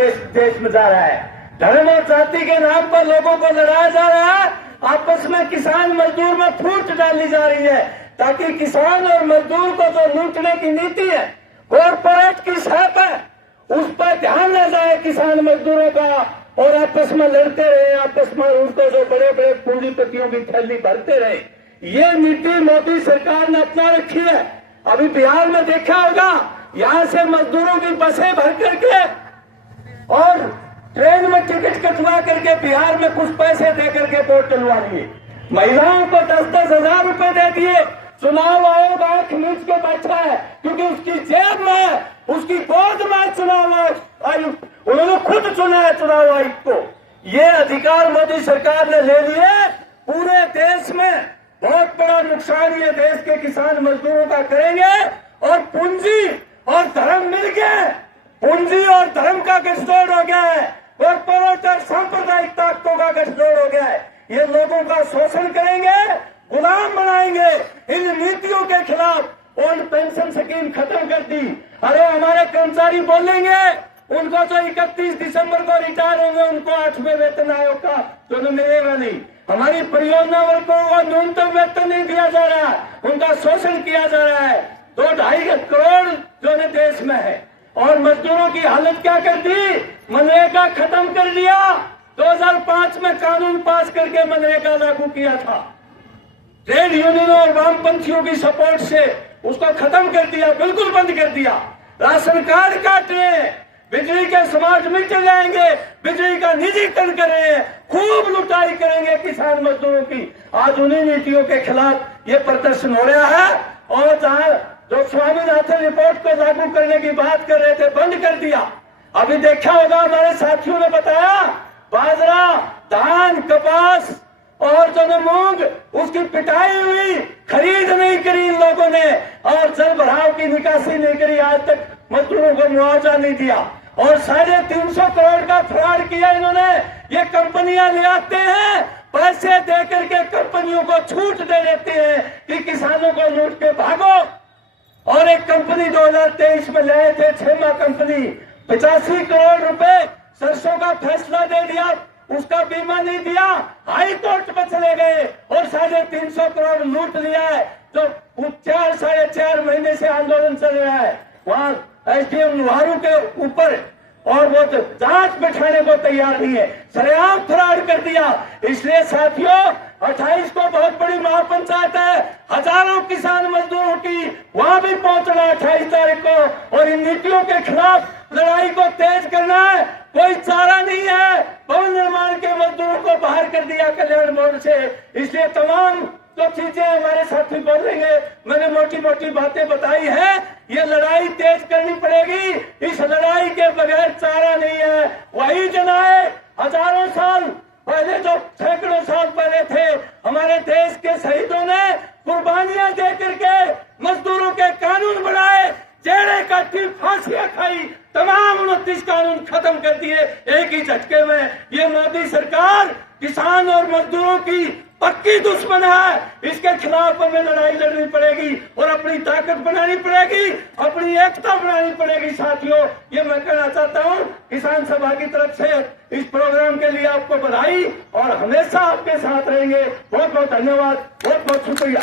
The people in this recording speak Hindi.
देश में जा रहा है। धर्म और जाति के नाम पर लोगों को लड़ाया जा रहा है। आपस में किसान मजदूर में फूट डाली जा रही है ताकि किसान और मजदूर को जो लूटने की नीति है, कॉर्पोरेट की छाप है, उस पर ध्यान न जाए किसान मजदूरों का और आपस में लड़ते रहे, आपस में उनको जो बड़े बड़े पूंजीपतियों की थैली भरते रहे। ये नीति मोदी सरकार ने अपना रखी है। अभी बिहार में देखा होगा, यहां से मजदूरों की बसें भर करके और ट्रेन में टिकट कटवा करके बिहार में कुछ पैसे दे करके वोट डलवा दिए। महिलाओं को 10-10 हजार रुपए दे दिए। चुनाव आयोग आंख मीच के बैठा है क्योंकि उसकी जेब में, उसकी गोद में चुनाव आयोग, उन्होंने खुद चुना है चुनाव आयोग को। ये अधिकार मोदी सरकार ने ले लिए। पूरे देश में बहुत बड़ा नुकसान ये देश के किसान मजदूरों का करेंगे और पूंजी और धर्म मिल गए। पूंजी और धर्म का गठजोड़ हो गया है, कॉर्पोरेट और सांप्रदायिक ताकतों का गठजोड़ हो गया है। ये लोगों का शोषण करेंगे, गुलाम बनाएंगे। इन नीतियों के खिलाफ ओल्ड पेंशन स्कीम खत्म कर दी। अरे हमारे कर्मचारी बोलेंगे उनको तो 31 दिसंबर को रिटायर होंगे, उनको 8वें वेतन आयोग का तो मिलेगा नहीं। हमारी परियोजना वर्गों को न्यूनतम वेतन नहीं दिया जा रहा है, उनका शोषण किया जा रहा है। 2-2.5 करोड़ जो देश में है। और मजदूरों की हालत क्या कर दी? मनरेगा खत्म कर दिया। 2005 में कानून पास करके मनरेगा लागू किया था। ट्रेड यूनियनों और वामपंथियों की सपोर्ट से उसको खत्म कर दिया, बिल्कुल बंद कर दिया। राशन कार्ड काट रहे हैं, बिजली के स्मार्ट मीटर लाएंगे, बिजली का निजीकरण करेंगे, खूब लुटाई करेंगे किसान मजदूरों की। आज उन्हीं नीतियों के खिलाफ ये प्रदर्शन हो रहा है। और जहां जो स्वामीनाथन रिपोर्ट को लागू करने की बात कर रहे थे, बंद कर दिया। अभी देखा होगा, हमारे साथियों ने बताया, बाजरा, धान, कपास और जो मूंग, उसकी पिटाई हुई, खरीद नहीं करी इन लोगों ने और जल भराव की निकासी नहीं करी। आज तक मजदूरों को मुआवजा नहीं दिया और 350 करोड़ का फ्रॉड किया इन्होंने। ये कंपनियां ले आते हैं, पैसे दे करके कंपनियों को छूट दे देते हैं कि किसानों को लूट के भागो। और एक कंपनी 2023 में लाए थे, छेमा कंपनी, 85 करोड़ रुपए सरसों का फैसला दे दिया, उसका बीमा नहीं दिया, हाई कोर्ट में चले गए और 350 करोड़ लूट लिया है। जो 4-4.5 महीने से आंदोलन चल रहा है वहां एसडीएम लुहारू के ऊपर, और वो तो जांच बैठाने को तैयार नहीं है, सरेआम फरार कर दिया। इसलिए साथियों, 28 को बहुत बड़ी महापंचायत है, हजारों किसान मजदूरों की, वहां भी पहुंचना 28 तारीख को और इन नीतियों के खिलाफ लड़ाई को तेज करना है। कोई चारा नहीं है। भवन निर्माण के मजदूरों को बाहर कर दिया कल्याण बोर्ड से। इसलिए तमाम जो चीजें हमारे साथी बोलेंगे, मैंने मोटी मोटी बातें बताई है। ये लड़ाई तेज करनी पड़ेगी। इस लड़ाई के बगैर चारा नहीं है। वही जनाए हजारों साल पहले, जो सैकड़ों साल पहले थे, हमारे देश के शहीदों ने कुर्बानियां दे करके मजदूरों के कानून बनाए, जेड़े काटी, फांसियां खाई, तमाम 29 कानून खत्म कर दिए एक ही झटके में। ये मोदी सरकार किसान और मजदूरों की पक्की दुश्मन है। इसके खिलाफ हमें लड़ाई लड़नी पड़ेगी और अपनी ताकत बनानी पड़ेगी, अपनी एकता बनानी पड़ेगी। साथियों, ये मैं कहना चाहता हूँ। किसान सभा की तरफ से इस प्रोग्राम के लिए आपको बधाई और हमेशा आपके साथ रहेंगे। बहुत बहुत धन्यवाद, बहुत बहुत शुक्रिया।